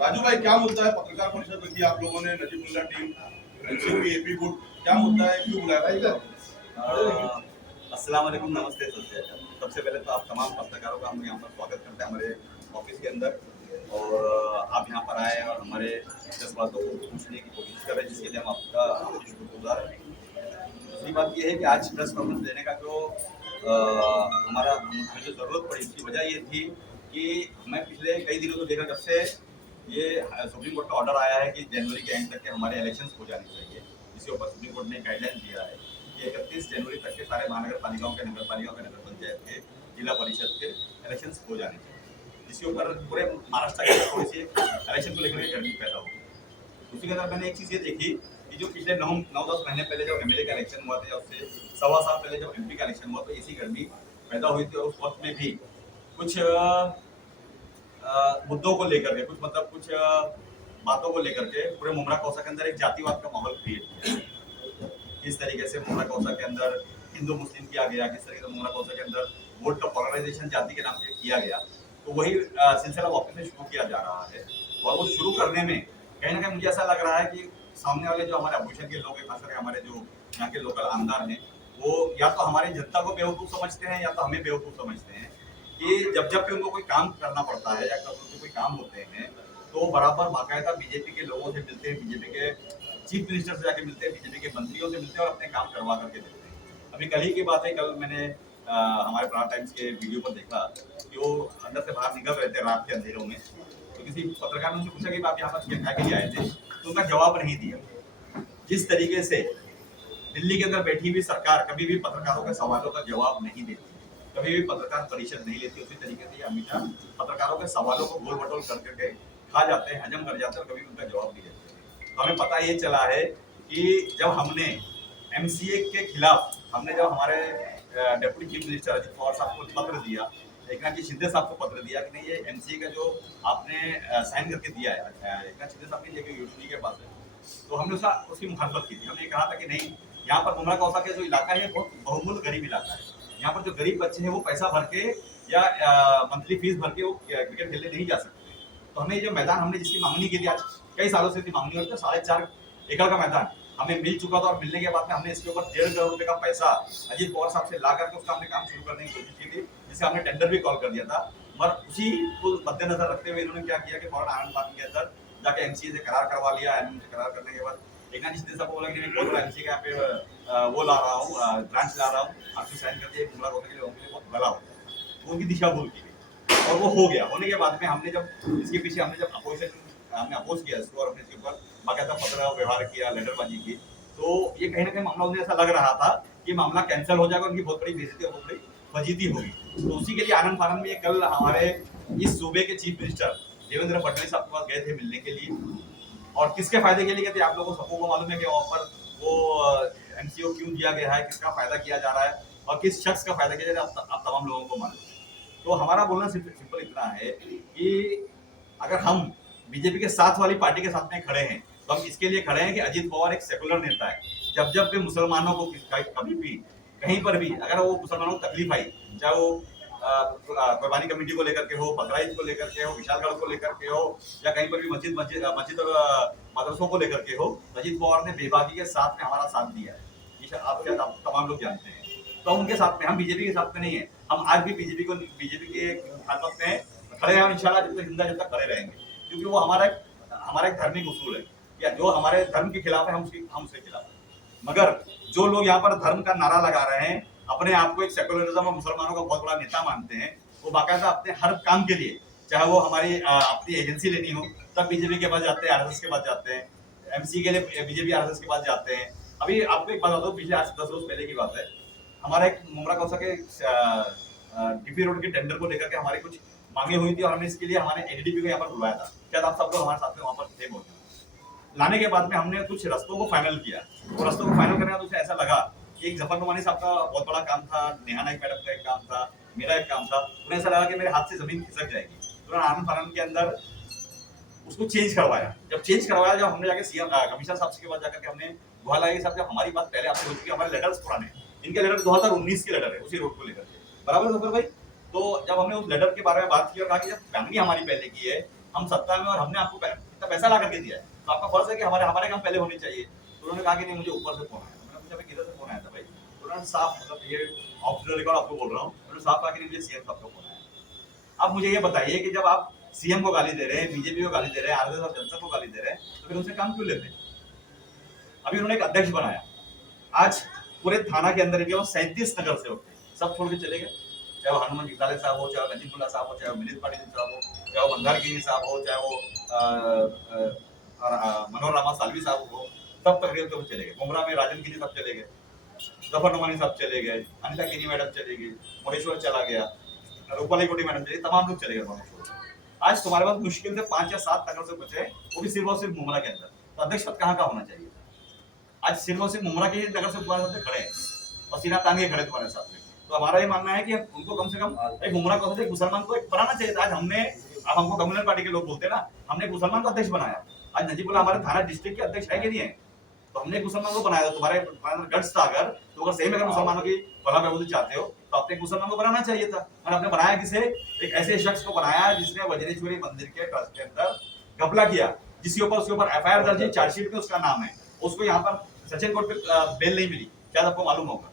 राजू भाई, क्या मुद्दा है? पत्रकार परिषद रखी आप लोगों ने, नजीमुल्ला टीम, एनसीपी, एपी गुट, क्या मुद्दा है, क्यों बुलाया था इधर? अस्सलाम वालेकुम, नमस्ते सबसे। सबसे पहले तो आप तमाम पत्रकारों का हम यहाँ पर स्वागत करते हैं हमारे ऑफिस के अंदर। और आप यहाँ पर आए और हमारे जज्बातों को पूछने की कोशिश कर रहे हैं, जिसके लिए हम आपका आपके शुक्रगुजार हैं। दूसरी बात ये है कि आज प्रेस कॉन्फ्रेंस देने का जो हमें जो ज़रूरत पड़ी, उसकी वजह ये थी कि हमें पिछले कई दिनों से देखा, जब से ये सुप्रीम कोर्ट का ऑर्डर आया है कि जनवरी के एंड तक के हमारे इलेक्शंस हो जाने चाहिए, जिसके ऊपर सुप्रीम कोर्ट ने गाइडलाइन दिया है कि 31 जनवरी तक के सारे महानगर पालिकाओं के, नगर पालिकाओं के, नगर पंचायत के, जिला परिषद के इलेक्शंस हो जाने चाहिए, जिसके ऊपर पूरे महाराष्ट्र के थोड़ी सी इलेक्शन को लेकर गर्मी पैदा हो। उसी के अंदर मैंने एक चीज़ ये देखी कि जो पिछले 9-10 महीने पहले जब एमएलए का इलेक्शन हुआ था, या उससे 1.25 साल पहले जब एमपी का इलेक्शन हुआ, तो इसी गर्मी पैदा हुई थी। और उस वक्त में भी कुछ मुद्दों को लेकर के, कुछ बातों को लेकर के पूरे मुमरा कौसा के अंदर एक जातिवाद का माहौल क्रिएट किया। किस तरीके से मुमरा कौसा के अंदर हिंदू मुस्लिम किया गया, किस तरीके से मुमरा कौसा के अंदर वोट का पोलराइजेशन जाति के नाम से किया गया, तो वही सिलसिला वापस से शुरू किया जा रहा है। और वो शुरू करने में कहीं ना कहीं मुझे ऐसा लग रहा है कि सामने वाले जो हमारे अपोजिशन के लोग हैं, खासकर हमारे जो यहाँ के लोकल आमदार हैं, वो या तो हमारी जनता को बेवकूफ़ समझते हैं या तो हमें बेवकूफ़ समझते हैं कि जब जब भी उनको कोई काम करना पड़ता है या कब उनको कोई काम होते हैं, तो बराबर बाकायदा बीजेपी के लोगों से मिलते हैं, बीजेपी के चीफ मिनिस्टर से जाके मिलते हैं, बीजेपी के मंत्रियों से मिलते हैं और अपने काम करवा करके देते हैं। अभी कल ही की बात है, कल मैंने हमारे प्रार टाइम्स के वीडियो पर देखा कि वो अंदर से बाहर निकल रहे थे रात के अंधेरों में, तो किसी पत्रकार ने उनसे पूछा कि आप यहाँ पर क्या के लिए आए थे, तो उनका जवाब नहीं दिया। जिस तरीके से दिल्ली के अंदर बैठी हुई सरकार कभी भी पत्रकारों के सवालों का जवाब नहीं देती, कभी भी पत्रकार परिषद नहीं लेती, उसी तरीके से हमेशा पत्रकारों के सवालों को गोल बटोल कर करके खा जाते हैं, हजम कर जाते हैं और कभी उनका जवाब नहीं देते। तो हमें पता ये चला है कि जब हमने एमसीए के खिलाफ जब हमारे deputy chief minister Ajit Pawar साहब को पत्र दिया, एकनाथ जी शिंदे साहब को पत्र दिया कि नहीं, ये एमसीए का जो आपने साइन करके दिया है, एकनाथ शिंदे साहब ने यूनिवर्सिटी के पास है, तो हमने उसकी मुखालफत की थी। हमने कहा था कि नहीं, यहाँ पर मुमरा कौसा का जो इलाका है बहुत बहुमूल्य गरीब इलाका है, यहाँ पर जो गरीब बच्चे हैं वो पैसा भर के या मंथली फीस भर के वो क्रिकेट खेलने नहीं जा सकते। तो हमें जो मैदान हमने जिसकी मांगनी की थी, आज कई सालों से थी मांगनी, और 4.5 एकड़ का मैदान हमें मिल चुका था। और मिलने के बाद में हमने इसके ऊपर 1.5 करोड़ रुपए का पैसा अजित पवार साहब से ला करके उसका हमने काम शुरू करने की कोशिश की थी, जिसका हमने टेंडर भी कॉल कर दिया था। मगर उसी को मद्देनजर रखते हुए इन्होंने क्या किया कि फौरन आनंद फार्म के अंदर जाके एमसीए से करार करवा लिया। एमसीए से करार करने के बाद एकनाथ शिंदे साहब को बोला कि बहुत बड़ा एमसीए का यहाँ पे वो ला रहा हूँ, ब्रांच ला रहा हूँ, आपसे साइन कर दिए, मुमरा होने के लिए बहुत भला हो गया। तो उनकी दिशा भूल की गई और वो हो गया। होने के बाद में हमने जब इसके पीछे हमने जब हमने अपोज किया इसको और अपने इसके ऊपर बाकायदा पत्र व्यवहार किया, लेटरबाजी की, तो ये कहीं ना कहीं मामला उन्हें ऐसा लग रहा था कि मामला कैंसिल हो जाएगा, उनकी बहुत बड़ी बेइज्जती और बहुत बड़ी फजीती होगी। तो उसी के लिए आनंद फानंद में कल हमारे इस सूबे के चीफ मिनिस्टर देवेंद्र फडणवीस साहब के पास गए थे मिलने के लिए। और किसके फायदे के लिए गए थे, आप लोगों सबको मालूम है कि वहाँ पर वो एमसीओ क्यों दिया गया है, किसका फायदा किया जा रहा है और किस शख्स का फायदा किया जा रहा है, आप तमाम लोगों को मालूम है। तो हमारा बोलना सिंपल इतना है कि अगर हम बीजेपी के साथ वाली पार्टी के साथ में खड़े हैं, तो हम इसके लिए खड़े हैं कि अजित पवार एक सेकुलर नेता है। जब जब भी मुसलमानों को कभी भी कहीं पर भी अगर वो मुसलमानों को तकलीफ आई, चाहे वो कुर्बानी कमेटी को लेकर के हो, बकरा को लेकर के हो, विशालगढ़ को लेकर के हो, या कहीं पर भी मस्जिद और मदरसों को लेकर के हो, अजित पवार ने बेबाकी के साथ में हमारा साथ दिया है। ये आप तमाम लोग जानते हैं। तो हम उनके साथ में, हम बीजेपी के साथ में नहीं है। हम आज भी बीजेपी के खातम में खड़े हैं और इंशाल्लाह जब तक जिंदा जब तक खड़े रहेंगे, क्योंकि वो हमारा एक धार्मिक उसूल है कि जो हमारे धर्म के खिलाफ है हम उसके खिलाफ है। मगर जो लोग यहाँ पर धर्म का नारा लगा रहे हैं, अपने आप को एक सेकुलरिज्म और मुसलमानों का बहुत बड़ा नेता मानते हैं, वो बाकायदा अपने हर काम के लिए, चाहे वो हमारी अपनी एजेंसी लेनी हो तब बीजेपी के पास जाते हैं, आरएसएस के पास जाते हैं, एमसी के लिए बीजेपी आरएसएस के पास जाते हैं। अभी आपको एक बात बताता हूँ, पिछले आज 10 रोज पहले की बात है, हमारा एक मुमरा कौसा के डीपी रोड के टेंडर को लेकर के हमारी कुछ मांगे हुई थी और हमने इसके लिए हमारे एडीडीपी को यहाँ पर बुलाया था। शायद आप सब लोग हमारे साथ में वहाँ पर थे मौजूद। लाने के बाद में हमने कुछ रस्तों को फाइनल किया और रस्तों को फाइनल करने का उसे ऐसा लगा कि एक जफर नुमानी साहब का बहुत बड़ा काम था, नेहा नाइक मैडम का एक काम था, मेरा एक काम था। उन्हें ऐसा लगा कि मेरे हाथ से जमीन खिसक जाएगी, तो उन्होंने आनंद फानंद के अंदर उसको चेंज करवाया। जब हमने जाके सीएम कमिश्नर साहब के पास जाकर के हमने गुहा लगाई, साहब जब हमारी बात पहले आपसे हो चुकी है, हमारे लेटर्स पुराने, इनके लेटर 2019 के लेटर है उसी रोड को लेकर के, बराबर जफर भाई। तो जब हमने उस लेटर के बारे में बात की और कहा कि जब फैमिली हमारी पहले की है हम सत्ता में और हमने आपको इतना पैसा ला करके दिया है, तो आपका फर्ज है कि हमारे हमारे काम पहले होने चाहिए। तो उन्होंने कहा कि नहीं, मुझे ऊपर से फोन आया। मैंने पूछा, किधर से फोन आया था भाई? तो उन्होंने साफ, मतलब ये ऑफ द रिकॉर्ड आपको बोल रहा हूँ, उन्होंने साफ कहा कि मुझे सीएम साहब का फोन आया। अब मुझे ये बताइए कि जब आप सीएम को गाली दे रहे हैं, बीजेपी को गाली दे रहे हैं, आरएसएस और जनता को गाली दे रहे हैं, तो फिर उनसे काम क्यों लेते हैं? अभी उन्होंने एक अध्यक्ष बनाया, आज पूरे थाना के अंदर केवल 37 नगर सेवक थे, सब छोड़ के चले गए। चाहे वो हनुमान जिताले साहब हो, चाहे वो नजीमुल्ला साहब हो, चाहे वो मिलिंद पाटिल साहब हो, चाहे वो मंदारगिरी साहब हो, चाहे वो मनोहर रामा सालवी साहब हो, सब तकरीबन तो चले गए। मुमरा में राजन गिरी सब चले गए, जफर नुमानी साहब चले गए, अनिता गिरी मैडम चले गई, मोरेश्वर चला गया, रूपाली कोटी मैडम चले, तमाम लोग चले गए मोरेश्वर। आज तुम्हारे पास मुश्किल से 5 या 7 नगर से बचे, वो भी सिर्फ और सिर्फ मुमरा के अंदर। तो अध्यक्ष पद कहाँ का होना चाहिए? आज सिर्फ और सिर्फ मुमरा के ही नगर से तुम्हारे साथ खड़े हैं और सीना तान के खड़े तुम्हारे साथ में। तो हमारा ये मानना है कि उनको कम से कम एक मुमरा को, एक मुसलमान को एक बनाना चाहिए था। आज हमने, अब हमको कम्युनल पार्टी के लोग बोलते हैं ना, हमने एक मुसलमान को अध्यक्ष बनाया। आज नजीबुल्ला हमारे थाना डिस्ट्रिक्ट के अध्यक्ष है कि नहीं है? तो हमने एक मुसलमान को बनाया। तुम्हारे गट्स था, अगर तो अगर सही में अगर मुसलमानों की भला बहबूदी चाहते हो तो अपने एक मुसलमान को बनाना चाहिए था। और आपने बनाया किसे? एक ऐसे शख्स को बनाया जिसने वज्रेश्वरी मंदिर के ट्रस्ट के अंदर घपला किया, जिसके ऊपर उसके ऊपर एफआईआर दर्ज है, चार्जशीट में उसका नाम है। उसको यहाँ पर सचिन कोर्ट पे बेल नहीं मिली, शायद आपको मालूम होगा।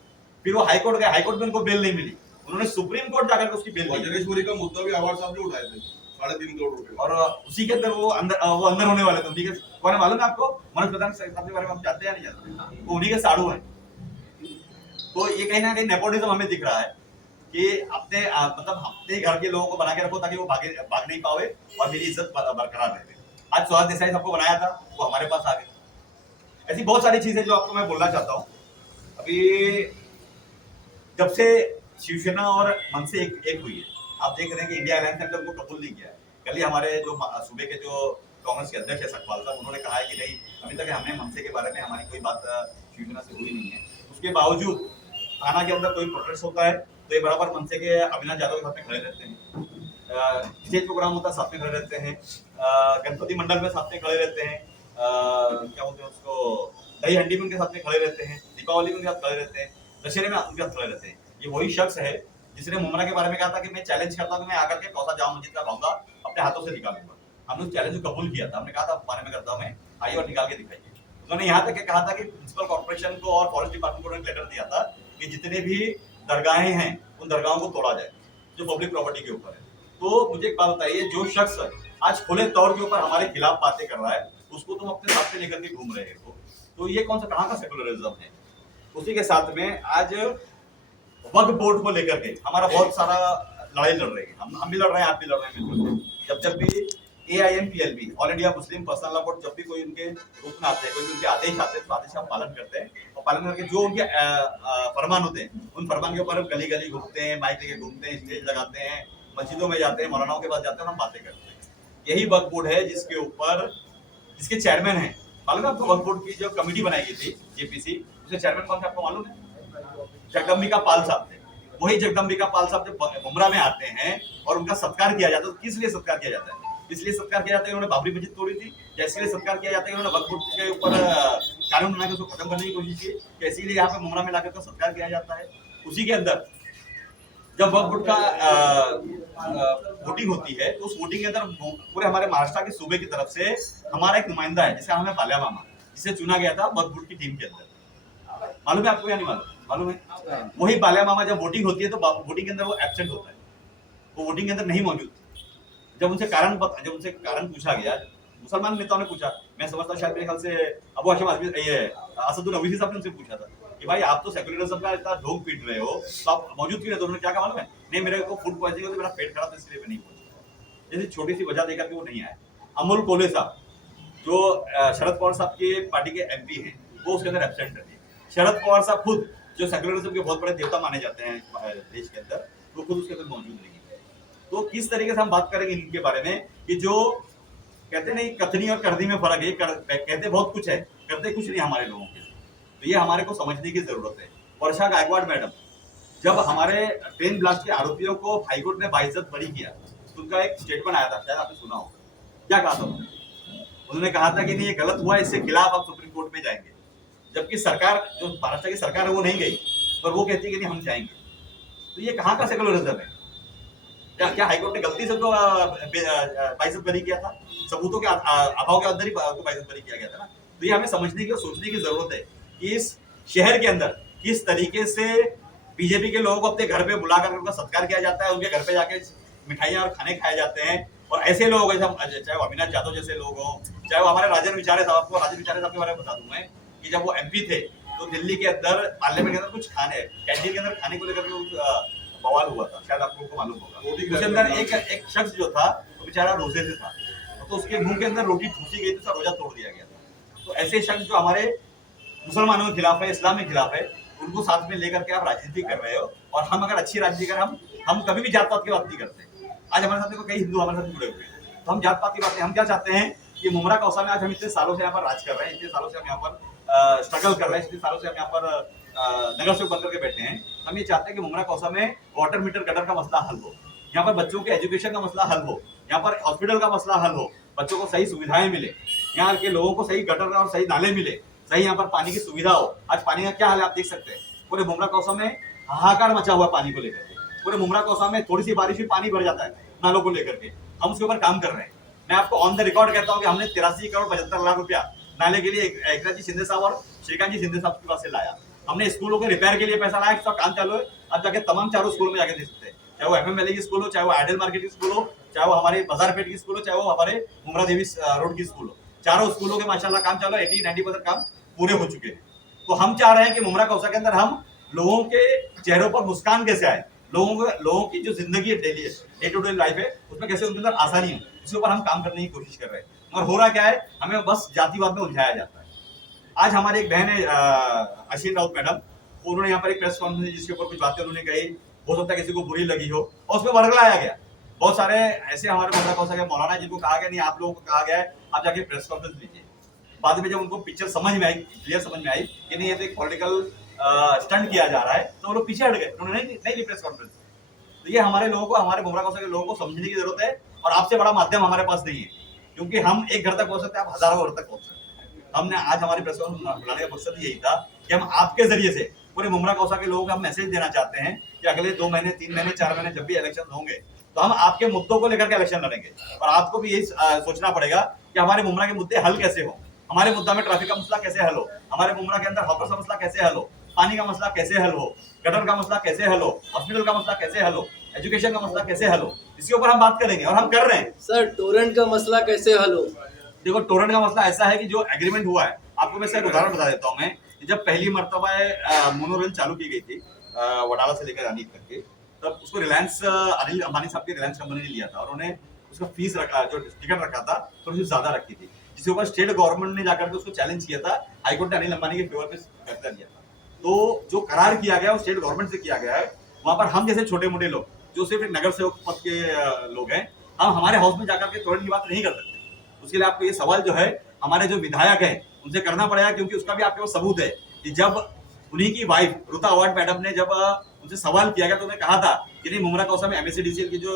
फिर वो हाई कोर्ट गए, हाई कोर्ट में उनको बेल नहीं मिली, उन्होंने सुप्रीम कोर्ट जाकर उसकी बेल दी। वज्रेश्वरी का मुद्दा भी आवाज साहब ने उठाए थे, 3.5 करोड़ रुपए, और उसी के अंदर वो अंदर होने वाले थे। उन्हीं के कौन है मालूम है आपको? मनोज प्रधान साहब के बारे में हम जानते हैं या नहीं जानते? वो उन्हीं के साड़ू हैं। तो ये कहीं ना कहीं नेपोटिज्म हमें दिख रहा है कि अपने मतलब अपने घर के लोगों को बना के रखो ताकि वो भाग नहीं पावे और मेरी इज्जत बरकरार रहे। आज सुहास देसाई सबको बनाया था, वो हमारे पास आ गए। ऐसी बहुत सारी चीजें जो आपको मैं बोलना चाहता हूँ। अभी जब से शिवसेना और मन से एक हुई है, आप देख रहे हैं कि इंडिया अलायंस ने उनको कबूल नहीं किया है। कल ही हमारे जो सूबे के जो कांग्रेस के अध्यक्ष है सकपाल साहब, उन्होंने कहा है कि नहीं, अभी तक हमने मनसे के बारे में हमारी कोई बात शिवसेना से हुई नहीं है। उसके बावजूद थाना के अंदर कोई प्रोटेस्ट होता है तो ये बराबर मनसे के अविनाश यादव के साथ में खड़े रहते हैं। स्टेज प्रोग्राम होता है, साथ में खड़े रहते हैं। गणपति मंडल में साथ में खड़े रहते हैं। क्या बोलते हैं उसको, दही हंडी में उनके साथ में खड़े रहते हैं। दीपावली में उनके साथ खड़े रहते हैं। दशहरे में उनके साथ खड़े रहते हैं। ये वही शख्स है जिसने मुमरा के बारे में कहा था कि मैं चैलेंज करता हूं कि मैं आकर के कौसा जाम मस्जिद का लाऊंगा, अपने हाथों से निकालूंगा। हमने उस चैलेंज को कबूल किया था। हमने कहा था बारे में करता हूं मैं, आइए और निकाल के दिखाइए। उन्होंने यहाँ तक कहा था कि म्युनिसिपल कॉर्पोरेशन को और फॉरेस्ट डिपार्टमेंट को लेटर दिया था कि जितने भी दरगाहें हैं उन दरगाहों को तोड़ा जाए जो पब्लिक प्रॉपर्टी के ऊपर है। तो मुझे एक बात बताइए, जो शख्स आज खुले तौर के ऊपर हमारे खिलाफ बातें कर रहा है, उसको तुम अपने साथ में लेकर के घूम रहे हो, तो ये कौन सा, कहाँ का सेकुलरिज्म है? उसी के साथ में आज वक्फ बोर्ड को लेकर के हमारा बहुत सारा लड़ाई लड़ रहे हैं। हम भी लड़ रहे हैं, आप भी लड़ रहे हैं मिलकर। जब भी AIMPLB, all India Muslim personal law board, जब भी कोई उनके रूप में आते हैं, कोई उनके आदेश आते हैं, तो आदेश हम पालन करते हैं। और पालन करके जो उनके फरमान होते हैं, उन फरमान के ऊपर गली गली घूमते हैं, माइक लेके घूमते हैं, स्टेज लगाते हैं, मस्जिदों में जाते हैं, मौलानाओं के पास जाते हैं, हम बातें करते हैं। यही वक्फ बोर्ड है जिसके ऊपर, जिसके चेयरमैन है, मालूम है आपको? वक्फ बोर्ड की जो कमेटी बनाई गई थी JPC, उसके चेयरमैन कौन थे आपको मालूम है? जगदम्बिका पाल साहब थे। वही जगदम्बिका पाल साहब जब मुमरा में आते हैं और उनका सत्कार किया जाता है, तो किस लिए सत्कार किया जाता है? इसलिए सत्कार किया जाता है उन्होंने बाबरी मस्जिद तोड़ी थी, या इसलिए सत्कार किया जाता है उन्होंने वक्फ बोर्ड के ऊपर कानून बना के उसको खत्म करने की कोशिश की, कि इसीलिए यहाँ पे मुमरा में लाकर का सत्कार किया जाता है? उसी के अंदर जब वक्फ बोर्ड का वोटिंग होती है, तो उस वोटिंग के अंदर पूरे हमारे महाराष्ट्र के सूबे की तरफ से हमारा एक नुमाइंदा है जिसे हमें बाल्या मामा, जिसे चुना गया था वक्फ बोर्ड की टीम के अंदर। मालूम है आपको या नहीं मालूम? मालूम है। वही बाल्या मामा जब वोटिंग होती है तो वोटिंग के अंदर वो एब्सेंट होता है, वो वोटिंग के अंदर नहीं मौजूद। जब उनसे कारण पूछा गया, मुसलमान नेताओं ने पूछा, मैं समझता हूँ शायद मेरे ख्याल से अबू हाशिम असदुल अवीसी साहब ने उनसे पूछा था कि भाई आप तो सेकुलरिज्म का इतना ढोंग पीट रहे हो, तो आप मौजूद क्यों नहीं? तो उन्होंने क्या कहा मालूम है? नहीं, मेरे को फूड पॉइजनिंग होती, मेरा पेट खराब, इसलिए मैं नहीं पहुंचा। जैसे छोटी सी वजह देकर के वो नहीं आए। अमोल कोले साहब जो शरद पवार साहब के पार्टी के MP हैं, वो उसके अंदर एब्सेंट रहे। शरद पवार साहब खुद जो सेकुलरिज्म के बहुत बड़े देवता माने जाते हैं देश के अंदर, वो खुद उसके अंदर मौजूद नहीं है। तो किस तरीके से हम बात करेंगे इनके बारे में कि जो कहते नहीं कथनी और करनी में फर्क है, कहते बहुत कुछ है, करते कुछ नहीं हमारे लोगों के। तो ये हमारे को समझने की जरूरत है। वर्षा गायकवाड़ मैडम जब हमारे ट्रेन ब्लास्ट के आरोपियों को हाईकोर्ट ने बाइज्जत बरी किया, तो उनका एक स्टेटमेंट आया था, शायद आपने सुना होगा। क्या कहा था उन्होंने? कहा था कि नहीं, ये गलत हुआ, इसके खिलाफ आप सुप्रीम कोर्ट में जाएंगे। जबकि सरकार, जो महाराष्ट्र की सरकार है, वो नहीं गई, पर वो कहती है कि नहीं हम जाएंगे। तो ये कहाँ का सेकुलरिज्म है? क्या हाईकोर्ट ने गलती से उनको बाइज्जत बरी किया था? सबूतों के अभाव के अंदर ही उनको बाइज्जत बरी किया गया था ना। तो ये हमें समझने की और सोचने की जरूरत है कि इस शहर के अंदर किस तरीके से बीजेपी के लोगों को अपने घर पे बुलाकर उनका सत्कार किया जाता है, उनके घर पे जाके मिठाइयां और खाने खाए जाते हैं। और ऐसे लोग चाहे वो अविनाश यादव जैसे लोग हों, चाहे वो हमारे राजन विचारे साहब, आपको राजन विचारे साहब के बारे में बता दूं मैं कि जब वो एमपी थे तो दिल्ली के अंदर पार्लियामेंट के अंदर कुछ खाने कैंटीन के अंदर खाने को लेकर के बवाल हुआ था, शायद आपको मालूम होगा। उसके अंदर एक शख्स जो था वो बेचारा रोजे से था, तो उसके मुंह के अंदर रोटी ठूसी गई, तो उसका रोजा तोड़ दिया गया था। तो ऐसे शख्स जो हमारे मुसलमानों के खिलाफ है, इस्लाम के खिलाफ है, उनको साथ में लेकर के आप राजनीति कर रहे हो। और हम अगर अच्छी राजनीति कर, हम कभी भी जात पात की बात नहीं करते। आज हमारे साथ देखो कई हिंदू हमारे साथ जुड़े हुए हैं, तो हम जात पात की बात नहीं। हम क्या चाहते हैं कि मुमरा कौसा में आज हम इतने सालों से यहाँ पर राज कर रहे हैं, इतने सालों से हम यहाँ पर स्ट्रगल कर रहे हैं, इतने सालों से हम यहाँ पर नगर सेवक बनकर के बैठे हैं। हम ये चाहते हैं कि मुमरा कौसा में वाटर मीटर गटर का मसला हल हो, यहाँ पर बच्चों के एजुकेशन का मसला हल हो, यहाँ पर हॉस्पिटल का मसला हल हो, बच्चों को सही सुविधाएं मिले, यहाँ के लोगों को सही गटर और सही नाले मिले, सही यहाँ पर पानी की सुविधा हो। आज पानी का क्या हाल है आप देख सकते हैं। पूरे मुमरा कौसा में हाहाकार मचा हुआ पानी को लेकर के। पूरे मुमरा कौसा में थोड़ी सी बारिश में पानी भर जाता है नालों को लेकर के। हम उसके ऊपर काम कर रहे हैं। मैं आपको ऑन द रिकॉर्ड कहता हूँ कि हमने 83 करोड़ 75 लाख रुपया नाले के लिए एकनाथ जी शिंदे साहब और श्रीकांत जी शिंदे साहब के पास से लाया। हमने स्कूलों के रिपेयर के लिए पैसा लाया, इसका काम चालू है। अब जाके तमाम चारों स्कूल में जाके देख सकते हैं, चाहे वो एफएमएलए की स्कूल हो, चाहे वो आइडल मार्केट की स्कूल हो, चाहे वो हमारे बाजारपेट की स्कूल हो, चाहे वो हमारे मुमरा देवी रोड की स्कूल हो। चारों स्कूलों के माशाल्लाह काम चालू है। 80-90% काम पूरे हो चुके हैं। तो हम चाह रहे हैं कि मुमरा कौसा के अंदर हम लोगों के चेहरों पर मुस्कान कैसे आए, लोगों की जो जिंदगी है, daily day to day life है, उसमें कैसे उनके अंदर आसानी हो, इसके ऊपर हम काम करने की कोशिश कर रहे हैं। और हो रहा क्या है, हमें बस जातिवाद में उलझाया जाता है। आज हमारी एक बहन है अश्विन राउत मैडम, उन्होंने यहाँ पर एक प्रेस कॉन्फ्रेंस जिसके ऊपर कुछ बातें उन्होंने कही, हो सकता है किसी को बुरी लगी हो, और उसमें वर्गलाया गया। बहुत सारे ऐसे हमारे मुमरा कौसा के मौलाना जिनको कहा गया नहीं, आप लोगों को कहा गया है आप जाके प्रेस कॉन्फ्रेंस लीजिए। बाद में जब उनको पिक्चर समझ में आई, क्लियर समझ में आई कि नहीं ये तो एक पॉलिटिकल स्टंट किया जा रहा है, तो वो लोग पीछे हट गए, उन्होंने नहीं ली प्रेस कॉन्फ्रेंस। तो ये हमारे लोगों को, हमारे मुमरा कौसा के लोगों को समझने की जरूरत है। और आपसे बड़ा माध्यम हमारे पास नहीं है, क्योंकि हम एक घर तक पहुंच सकते हैं, आप हजारों घर तक पहुंच सकते हैं। हमने आज हमारी प्रेस कॉन्फ्रेंस बुलाने का मकसद यही था कि हम आपके जरिए से पूरे मुमरा कौसा के लोगों को हम मैसेज देना चाहते हैं कि अगले 2 महीने 3 महीने 4 महीने जब भी इलेक्शन होंगे, तो हम आपके मुद्दों को लेकर के इलेक्शन लड़ेंगे। और आपको भी यही सोचना पड़ेगा कि हमारे मुमरा के मुद्दे हल कैसे हो, हमारे मुद्दा में ट्रैफिक का मसला कैसे हल हो, हमारे मुमरा के अंदर हॉकर्स का मसला कैसे हल हो, पानी का मसला कैसे हल हो, गटर का मसला कैसे हल हो, हॉस्पिटल का मसला कैसे हल हो, एजुकेशन का मसला कैसे हल हो, इसके ऊपर हम बात करेंगे और हम कर रहे हैं। सर टोरेंट का मसला कैसे हल हो? देखो टोरेंट का मसला ऐसा है कि जो एग्रीमेंट हुआ है, आपको मैं सिर्फ उदाहरण बता देता हूँ मैं, जब पहली मरतबा मोनोरेल चालू की गई थी वडाला से लेकर रानी करके, तब उसको रिलायंस अनिल अंबानी साहब की रिलायंस कंपनी ने लिया था और उन्होंने उसका फीस रखा, जो टिकट रखा था थोड़ी सी ज्यादा रखी थी, जिसके ऊपर स्टेट गवर्नमेंट ने जाकर के उसको चैलेंज किया था, हाईकोर्ट ने अनिल अंबानी के फेवर में फैसला लिया था। तो जो करार किया गया वो स्टेट गवर्नमेंट से किया गया है। वहां पर हम जैसे छोटे मोटे लोग जो सिर्फ एक नगर सेवक पद के लोग हैं, हम हमारे हाउस में जाकर के टोरेंट की बात नहीं कर सकते। उसके लिए आपको ये सवाल जो है हमारे जो विधायक हैं उनसे करना पड़ेगा, क्योंकि उसका भी आपके पास सबूत है कि जब उन्हीं की वाइफ रुता अवार्ड मैडम ने जब उनसे सवाल किया गया तो उन्होंने कहा था कि नहीं मुमरा कौसा में एमएससीडीसीएल की जो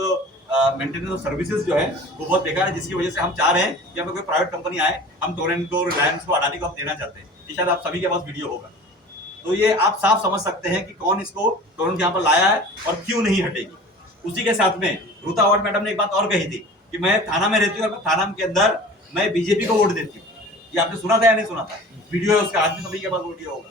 मेंटेनेंस और सर्विसेज जो है वो बहुत बेकार है, जिसकी वजह से हम चाह रहे हैं कि हमें कोई प्राइवेट कंपनी आए, हम टोरेंट को, रिलायंस को, अडानी को हम देना चाहते हैं। ये शायद आप सभी के पास वीडियो होगा, तो ये आप साफ समझ सकते हैं कि कौन इसको टोरेंट यहाँ पर लाया है और क्यों नहीं हटेगी। उसी के साथ में रुता अवार्ड मैडम ने एक बात और कही थी कि मैं थाना में रहती हूँ और थाना के अंदर मैं बीजेपी को वोट देती हूँ। ये आपने सुना था या नहीं सुना था? वीडियो है उसका, आज भी सभी के पास वीडियो होगा।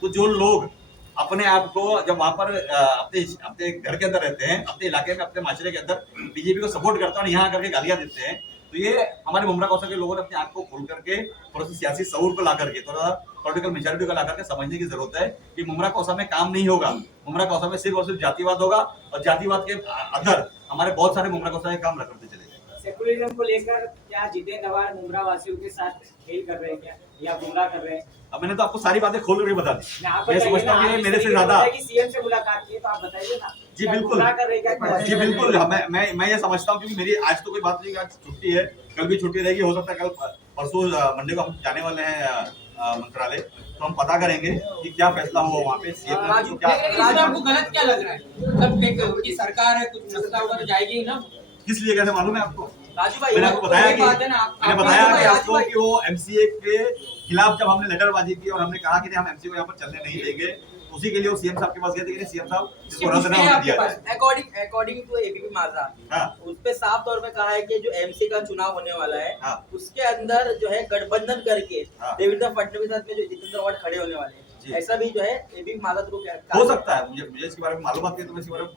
तो जो लोग अपने आप को जब वहां पर अपने घर के अंदर रहते हैं, अपने इलाके में, अपने माशरे के अंदर बीजेपी को सपोर्ट करते हैं और यहाँ करके गालियां देते हैं, तो ये हमारे मुमरा कौसा के लोगों ने अपने आंख को खोल करके थोड़ा सा सियासी शऊर को ला करके, थोड़ा पॉलिटिकल मेजॉरिटी को ला करके समझने की जरूरत है कि मुमरा कौसा में काम नहीं होगा। मुमरा कौसा में सिर्फ और सिर्फ जातिवाद होगा और जातिवाद के अंदर हमारे बहुत सारे मुमरा कौसा के काम रखते चले जाएंगे। सेकुलरिज्म को लेकर क्या जितेंद्र अवार्ड मुमरा वासियों के साथ खेल कर रहे हैं क्या, या गुमराह कर रहे हैं? अब मैंने तो आपको सारी बातें खोल करके बता दी। मैं समझता हूँ मेरे से ज्यादा सीएम से मुलाकात की, तो आप बताइए ना। जी बिल्कुल, जी बिल्कुल, मैं ये समझता हूँ क्योंकि मेरी आज तो कोई बात नहीं, आज छुट्टी है, कल भी छुट्टी रहेगी, हो सकता है कल परसों मंडे को हम जाने वाले हैं मंत्रालय, तो हम पता करेंगे कि क्या फैसला हुआ वहाँ पे। सीएम राजू, आपको गलत क्या लग रहा है? मतलब एक उनकी सरकार है, कुछ मसला होगा तो जाएगी ही ना। किस लिए, कैसे मालूम है आपको? राजू भाई, मैंने आपको बताया कि आपको कि वो एमसीए के खिलाफ जब हमने लेटरबाजी की और हमने कहा कि हम एमसीए को यहाँ पर चलने नहीं देंगे, उसी के लिए वो सीएम साहब के पास गए थे कि सीएम साहब इसको रद्द पुष्टि ना है होने आपके दिया पास? जाए। अकॉर्डिंग टू एबीपी माझा हाँ। उस पे साफ तौर पे कहा है कि जो एमसी का चुनाव होने वाला है हाँ। उसके अंदर जो है गठबंधन करके हाँ। देवेंद्र फडणवीस साथ में जो जितेंद्र आवाड खड़े होने वाले जी। हैं, ऐसा भी जो है एबीपी माझा को हो सकता है, मुझे इसके बारे में मालूमात नहीं, तो मैं इसके बारे में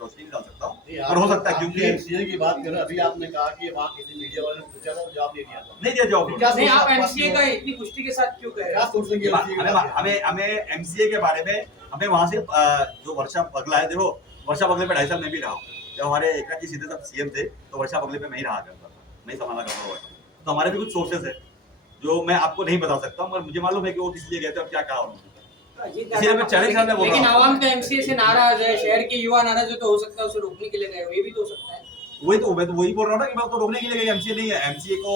रोशनी नहीं डाल सकता हूँ, पर हो सकता है क्योंकि एमसीए की बात करें, अभी आपने कहा कि वहाँ किसी मीडिया वाले ने पूछा था तो जवाब नहीं दिया था। नहीं दिया जवाब। क्या नहीं, आप सोचते हैं एमसीए का इतनी पुष्टि के साथ क्यों कह रहे क्या हैं? सोच रहे हैं MCA की बात करें? हमें एमसीए के बारे में हमें वहां से जो वर्षा बगला है, देखो वर्षा बगले पे 2.5 साल मैं भी रहा हूँ। जब हमारे एकनाथ जी शिंदे साहब सीएम थे तो वर्षा बगले पे मैं ही रहा करता था, मैं ही संभाला करता हुआ। तो हमारे भी कुछ सोर्सेस है जो मैं आपको नहीं बता सकता, मगर मुझे मालूम है कि वो किस लिए गए थे और क्या कहा उन्होंने। इसलिए मैं चैलेंज करने बोल लेकिन रहा हूँ। आवाम तो एमसीए से नाराज है, शहर के युवा नाराज है, तो हो सकता है उसे रोकने के लिए गए हो, ये भी तो हो सकता है। वही तो मैं तो वही बोल रहा हूँ ना कि मैं तो रोकने के लिए गए, एमसीए नहीं है, एमसीए को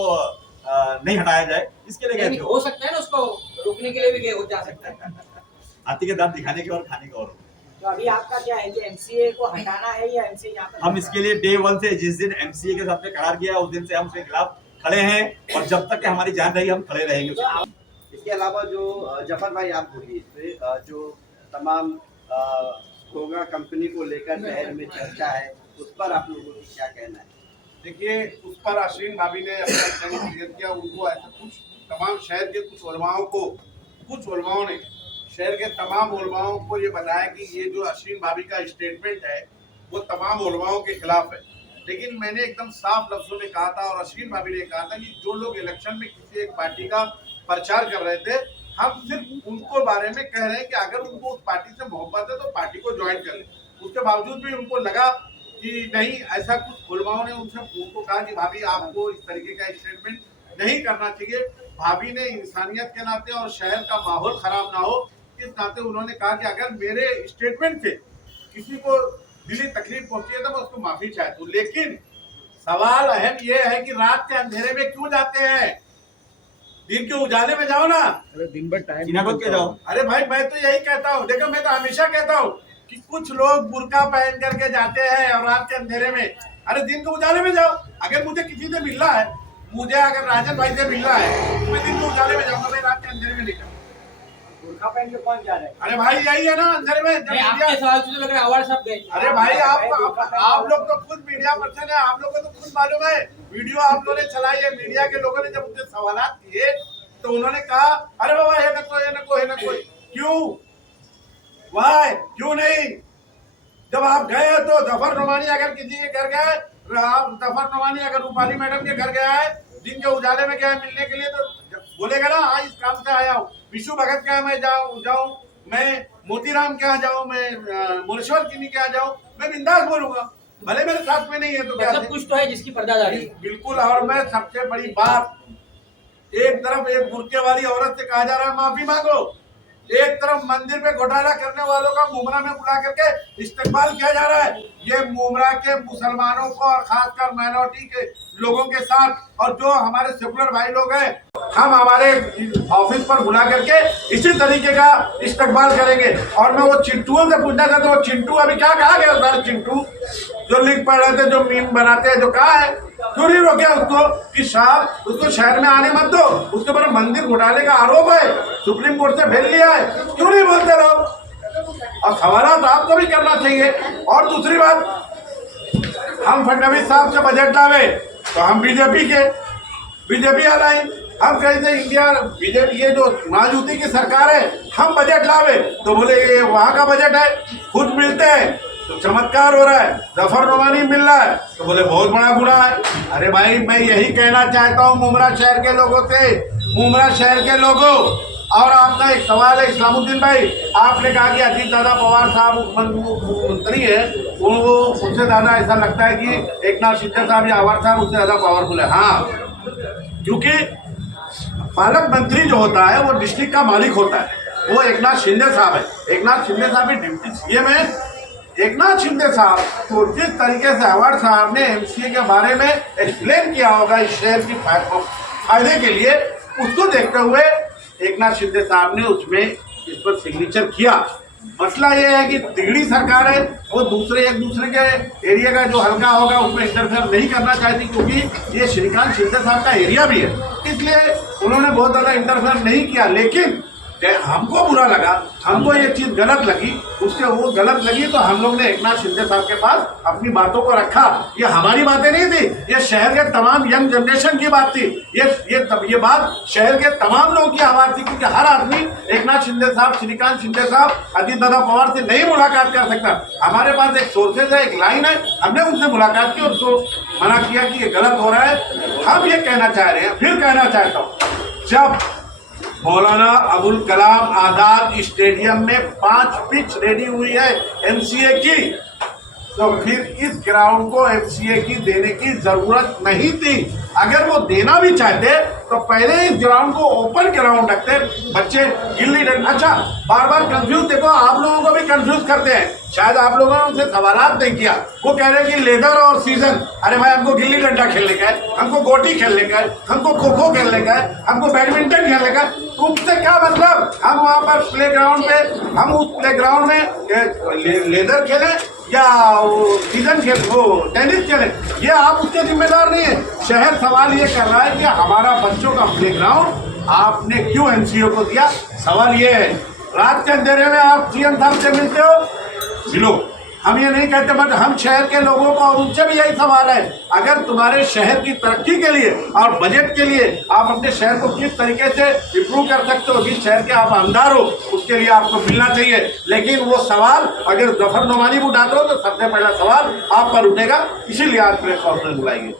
नहीं हटाया जाए इसके लिए गए नहीं, थे। हो सकता है ना उसको रोकने के लिए भी गए हो जा सकता है। हाथी के दांत दिखाने के और खाने का और। तो अभी आपका क्या है कि एमसीए को हटाना है या एमसीए यहाँ पर हम इसके लिए डे 1 से, जिस दिन एमसीए के साथ में करार किया उस दिन से हम उसके खिलाफ खड़े हैं, और जब तक कि हमारी जान रही हम खड़े रहेंगे उसके खिलाफ। इसके अलावा जो जफर भाई आप बोलिए, तो जो तमाम होगा कंपनी को लेकर शहर में चर्चा है, उस पर आप लोगों की क्या कहना है? देखिए, उस पर अश्विन भाभी ने अपना चैनल क्लियर किया। उनको ऐसा कुछ तमाम शहर के कुछ उलमाओं ने शहर के तमाम उलमाओं को ये बताया कि ये जो अश्विन भाभी का स्टेटमेंट है वो तमाम उलमाओं के खिलाफ है। लेकिन मैंने एकदम साफ लफ्जों में कहा था और अश्विन भाभी ने कहा था कि जो लोग इलेक्शन में किसी एक पार्टी का प्रचार कर रहे थे, हम सिर्फ उनको बारे में कह रहे हैं कि अगर उनको उस पार्टी से मोहब्बत है तो पार्टी को ज्वाइन कर लें। उसके बावजूद भी उनको लगा कि नहीं, ऐसा कुछ उलमाओं ने उनको कहा कि भाभी आपको इस तरीके का स्टेटमेंट नहीं करना चाहिए। भाभी ने इंसानियत के नाते और शहर का माहौल खराब ना हो इस नाते उन्होंने कहा कि अगर मेरे स्टेटमेंट से किसी को दिली तकलीफ पहुंची है तो मैं उसको माफी चाहता हूँ। लेकिन सवाल अहम यह है कि रात के अंधेरे में क्यों जाते हैं? दिन के उजाले में जाओ ना। दिन भर टाइम चिनागोद के जाओ। अरे भाई, मैं तो यही कहता हूँ। देखो, मैं तो हमेशा कहता हूँ कि कुछ लोग बुर्का पहन करके जाते हैं और रात के अंधेरे में, अरे दिन के उजाले में जाओ। अगर मुझे किसी से मिलना है, मुझे अगर राजन भाई से मिलना है तो मैं दिन के उजाले में जाऊंगा, मैं रात के अंधेरे में नहीं जाऊंगा। बुर्का पहन के कौन जा रहा है? अरे भाई, यही है ना अंधेरे में जब नहीं, आपके मीडिया। सवाल से तो लग रहा है आवाज साहब गए। अरे भाई, आप लोग तो खुद मीडिया पर्सन है, आप लोग को तो खुद मालूम है। वीडियो आप लोगों ने चलाई है, मीडिया के लोगों ने जब उनसे सवालात किए तो उन्होंने कहा अरे बाबा ये न कोई क्यों, वाई क्यों नहीं? जब आप गए तो जफर नुमानी अगर किसी के घर गए, आप जफर नुमानी अगर रूपाली मैडम के घर गया है, दिन के उजाले में गया है मिलने के लिए, तो बोलेगा ना हाँ इस काम से आया हूँ। विशु भगत के यहाँ मैं जाऊँ, मैं मोतीराम के यहाँ जाऊँ, मैं मुनेश्वर किन्नी के यहाँ जाऊँ, मैं बिंदास बोलूंगा, भले मेरे साथ में नहीं है तो क्या मतलब कुछ तो है जिसकी पर्दादारी है। बिल्कुल। और मैं सबसे बड़ी बात, एक तरफ एक बुर्के वाली औरत से कहा जा रहा है माफी मांगो, एक तरफ मंदिर पे घोटाला करने वालों का मुमरा में बुला करके इस्तेमाल किया जा रहा है। ये मुमरा के मुसलमानों को और खासकर माइनॉरिटी के लोगों के साथ, और जो हमारे सेकुलर भाई लोग हैं, हम हमारे ऑफिस पर बुला करके इसी तरीके का इस्तेमाल करेंगे। और मैं वो चिंटुओं से पूछना था, तो वो चिंटू अभी क्या कहा गया? सर चिंटू जो लिख पढ़ रहे थे, जो मीम बनाते हैं, जो कहा है, क्यों नहीं रोके उसको कि साहब उसको शहर में आने मत दो, उसके ऊपर मंदिर घोटाले का आरोप है, सुप्रीम कोर्ट से भेज लिया है, क्यों नहीं बोलते लोग? और सवाल तो आपको भी करना चाहिए। और दूसरी बात, हम फडणवीस साहब से बजट लावे तो हम बीजेपी अलाई, हम कहते इंडिया बीजेपी, ये जो माजूदी की सरकार है, हम बजट लावे तो बोले ये वहाँ का बजट है, खुद मिलते हैं तो चमत्कार हो रहा है, जफर नुमानी मिल रहा है तो बोले बहुत बड़ा गुनाह है। अरे भाई, मैं यही कहना चाहता हूँ मुमरा शहर के लोगों से, मुमरा शहर के लोगों। और आपका एक सवाल है इस्लामुद्दीन भाई, आपने कहा कि अजीत दादा पवार साहब मुख्यमंत्री है, वो उससे ज़्यादा ऐसा लगता है कि एकनाथ शिंदे साहब या अवार साहब उससे ज़्यादा पावरफुल है। हाँ, क्योंकि पालक मंत्री जो होता है वो डिस्ट्रिक्ट का मालिक होता है, वो एकनाथ शिंदे साहब है। एकनाथ शिंदे साहब भी डिप्टी सीएम है। एकनाथ शिंदे साहब तो जिस तरीके से अवार्ड साहब ने एमसीए के बारे में एक्सप्लेन किया होगा इस शहर की फायदे के लिए, उसको देखते हुए एकनाथ शिंदे साहब ने उसमें इस पर सिग्नेचर किया। मसला ये है कि तिगड़ी सरकार है, वो एक दूसरे के एरिया का जो हल्का होगा उसमें इंटरफेयर नहीं करना चाहती, क्योंकि ये श्रीकांत शिंदे साहब का एरिया भी है, इसलिए उन्होंने बहुत ज़्यादा इंटरफेयर नहीं किया। लेकिन हमको बुरा लगा, हमको ये चीज गलत लगी, उसके वो गलत लगी तो हम लोग ने एकनाथ शिंदे साहब के पास अपनी बातों को रखा। ये हमारी बातें नहीं थी, ये शहर के तमाम यंग जनरेशन की बात थी। ये बात शहर के तमाम लोगों की आवाज थी, क्योंकि हर आदमी एकनाथ शिंदे साहब, श्रीकांत शिंदे साहब, अजीत दादा पवार से नहीं मुलाकात कर सकता। हमारे पास एक सोर्सेज है, एक लाइन है, हमने उनसे मुलाकात की, उसको मना किया कि ये गलत हो रहा है। हम ये कहना चाह रहे हैं, फिर कहना चाहता हूँ, जब मौलाना अबुल कलाम आजाद स्टेडियम में 5 पिच रेडी हुई है एमसीए की, तो फिर इस ग्राउंड को एमसीए की देने की जरूरत नहीं थी। अगर वो देना भी चाहते तो पहले इस ग्राउंड को ओपन ग्राउंड रखते, बच्चे गिल्ली डंडा। अच्छा, बार बार कंफ्यूज, देखो आप लोगों को भी कंफ्यूज करते हैं, शायद आप लोगों ने उनसे सवालात नहीं किया। वो कह रहे हैं कि लेदर और सीजन, अरे भाई हमको गिल्ली डंडा खेलने का है, हमको गोटी खेलने का है, हमको खो खो खेलने का है, हमको बैडमिंटन खेलने का है। तुमसे क्या मतलब? हम वहाँ पर प्ले ग्राउंड पे, हम उस प्ले ग्राउंड में लेदर खेलें या सीजन खेल, वो टेनिस खेले, ये आप उसके जिम्मेदार नहीं है। शहर सवाल ये कर रहा है कि हमारा बच्चों का प्लेग्राउंड आपने क्यों एमसीओ को दिया। सवाल ये है, रात के अंधेरे में आप सीएम साहब से मिलते हो, मिलो, हम ये नहीं कहते, बट हम शहर के लोगों को और उनसे भी यही सवाल है, अगर तुम्हारे शहर की तरक्की के लिए और बजट के लिए आप अपने शहर को किस तरीके से इम्प्रूव कर सकते हो, जिस शहर के आप आमदार हो, उसके लिए आपको मिलना चाहिए। लेकिन वो सवाल अगर जफर नोमानी को उठाते हो तो सबसे पहला सवाल आप पर उठेगा, इसीलिए आज प्रेस कॉन्फ्रेंस बुलाएंगे।